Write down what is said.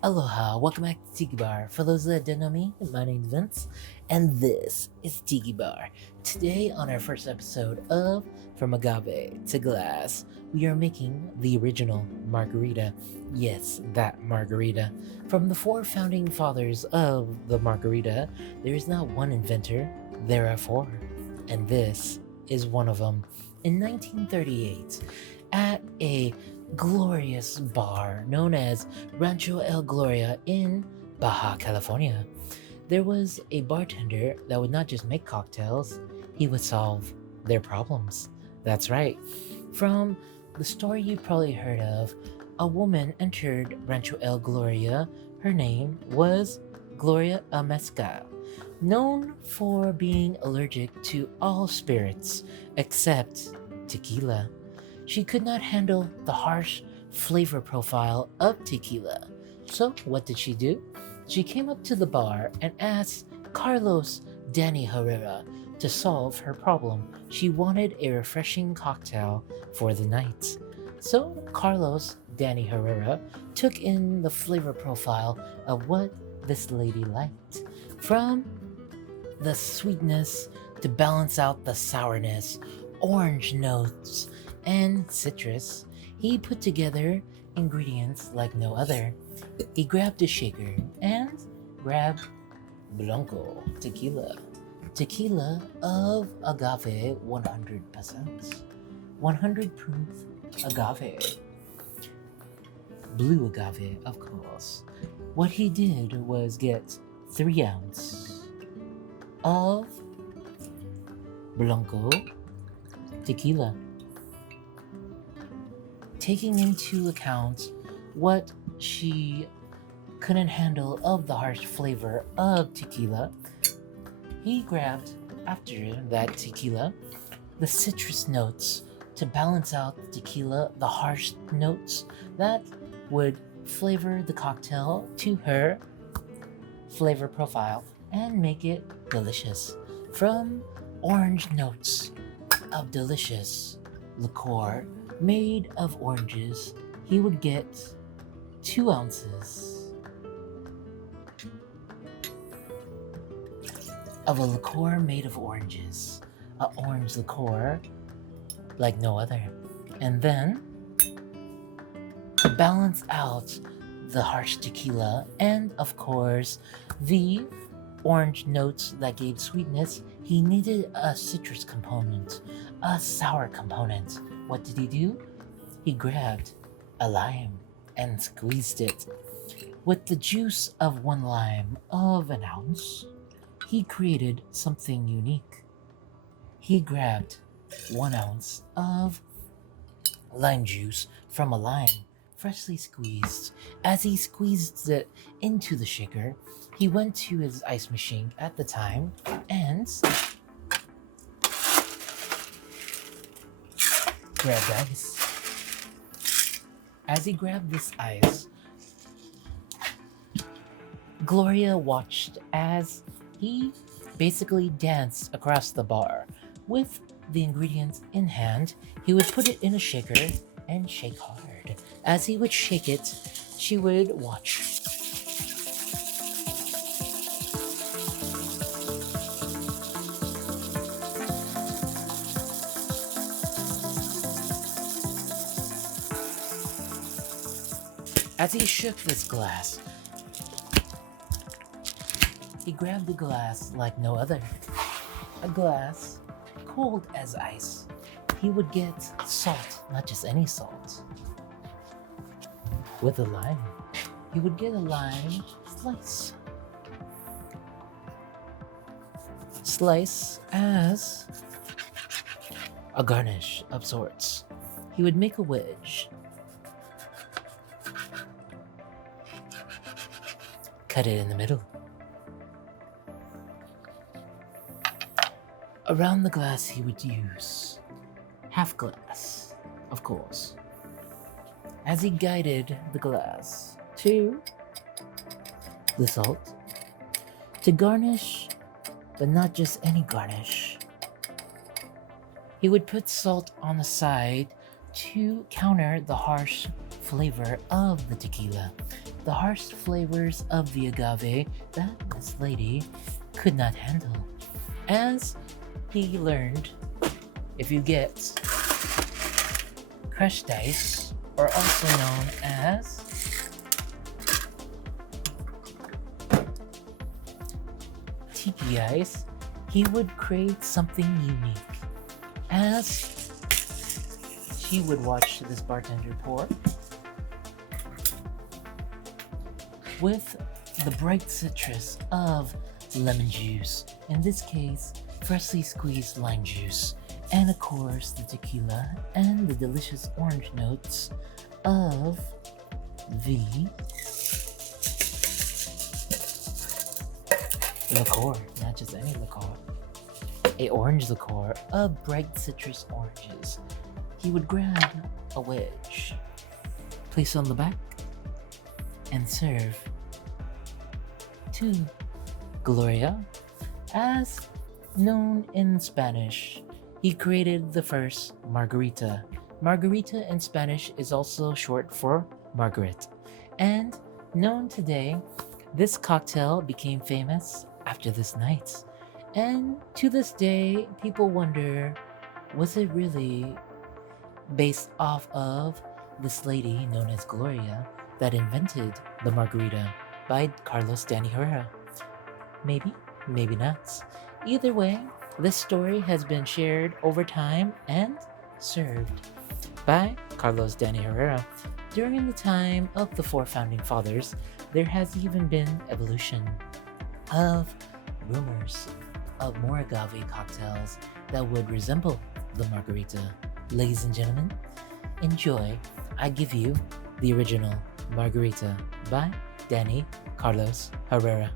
Aloha, welcome back to Tiki Bar. For those that don't know me, my name's Vince, and this is Tiki Bar. Today, on our first episode of From Agave to Glass, we are making the original margarita. Yes, that margarita. From the four founding fathers of the margarita, there is not one inventor, there are four. And this is one of them. In 1938, at a glorious bar known as Rancho El Gloria in Baja California, there was a bartender that would not just make cocktails, he would solve their problems. That's right. From the story you probably heard of, a woman entered Rancho El Gloria. Her name was Gloria Amescal, known for being allergic to all spirits except tequila. She could not handle the harsh flavor profile of tequila. So, what did she do? She came up to the bar and asked Carlos Danny Herrera to solve her problem. She wanted a refreshing cocktail for the night. So, Carlos Danny Herrera took in the flavor profile of what this lady liked. From the sweetness to balance out the sourness, orange notes, and citrus, he put together ingredients like no other. He grabbed a shaker and grabbed blanco tequila. Tequila of agave 100%. 100 proof agave. Blue agave, of course. What he did was get 3 ounces of blanco tequila, taking into account what she couldn't handle of the harsh flavor of tequila. He grabbed, after that tequila, the citrus notes to balance out the tequila, the harsh notes that would flavor the cocktail to her flavor profile and make it delicious. From orange notes of delicious liqueur made of oranges, he would get 2 ounces of a liqueur made of oranges, a orange liqueur like no other. And then, to balance out the harsh tequila and, of course, the orange notes that gave sweetness, he needed a citrus component, a sour component. What did he do? He grabbed a lime and squeezed it. With the juice of 1 lime of an ounce, he created something unique. He grabbed 1 ounce of lime juice from a lime, freshly squeezed. As he squeezed it into the shaker, he went to his ice machine at the time and grabbed ice. As he grabbed this ice, Gloria watched as he basically danced across the bar. With the ingredients in hand, he would put it in a shaker and shake hard. As he would shake it, she would watch. As he shook this glass, he grabbed a glass like no other. A glass cold as ice. He would get salt, not just any salt. With a lime, he would get a lime slice. Slice as a garnish of sorts. He would make a wedge. Cut it in the middle. Around the glass he would use half glass, of course, as he guided the glass to the salt, to garnish, but not just any garnish. He would put salt on the side to counter the harsh flavor of the tequila. the harsh flavors of the agave that this lady could not handle. As he learned, if you get crushed ice, or also known as tiki ice, he would create something unique. As she would watch this bartender pour with the bright citrus of lemon juice, in this case, freshly squeezed lime juice, and of course the tequila and the delicious orange notes of the liqueur, not just any liqueur, a orange liqueur of bright citrus oranges. He would grab a wedge, place on the back, and serve to Gloria. As known in Spanish, he created the first margarita. Margarita in Spanish is also short for Margaret. And known today, this cocktail became famous after this night. And to this day, people wonder, was it really based off of this lady known as Gloria that invented the margarita by Carlos Danny Herrera? Maybe, maybe not. Either way, this story has been shared over time and served by Carlos Danny Herrera. During the time of the 4 founding fathers, there has even been evolution of rumors of more agave cocktails that would resemble the margarita. Ladies and gentlemen, enjoy. I give you the original Margarita by Danny Carlos Herrera.